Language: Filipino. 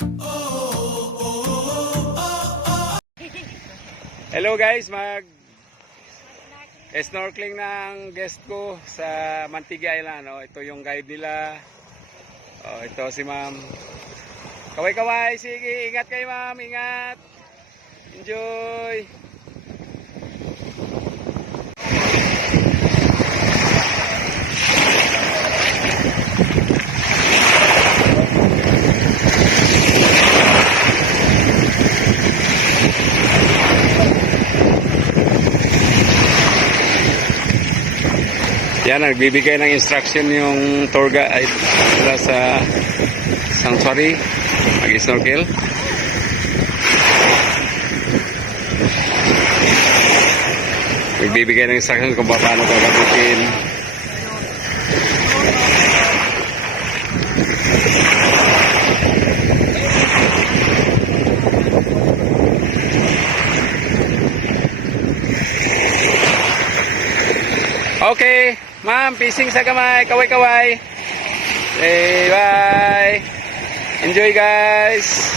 Hello guys, snorkeling ng guest ko sa Mantigue Island. Ito yung guide nila. Ito si ma'am. Kaway-kaway, sige, ingat kayo ma'am, ingat. Enjoy. Yan, nagbibigay ng instruction yung tour guide mula sa sanctuary, mag-snorkel. Nagbibigay ng instruction kung paano ito gamitin. Okay, ma'am, fishing sa kamay, kaway-kaway. Okay, bye. Enjoy guys.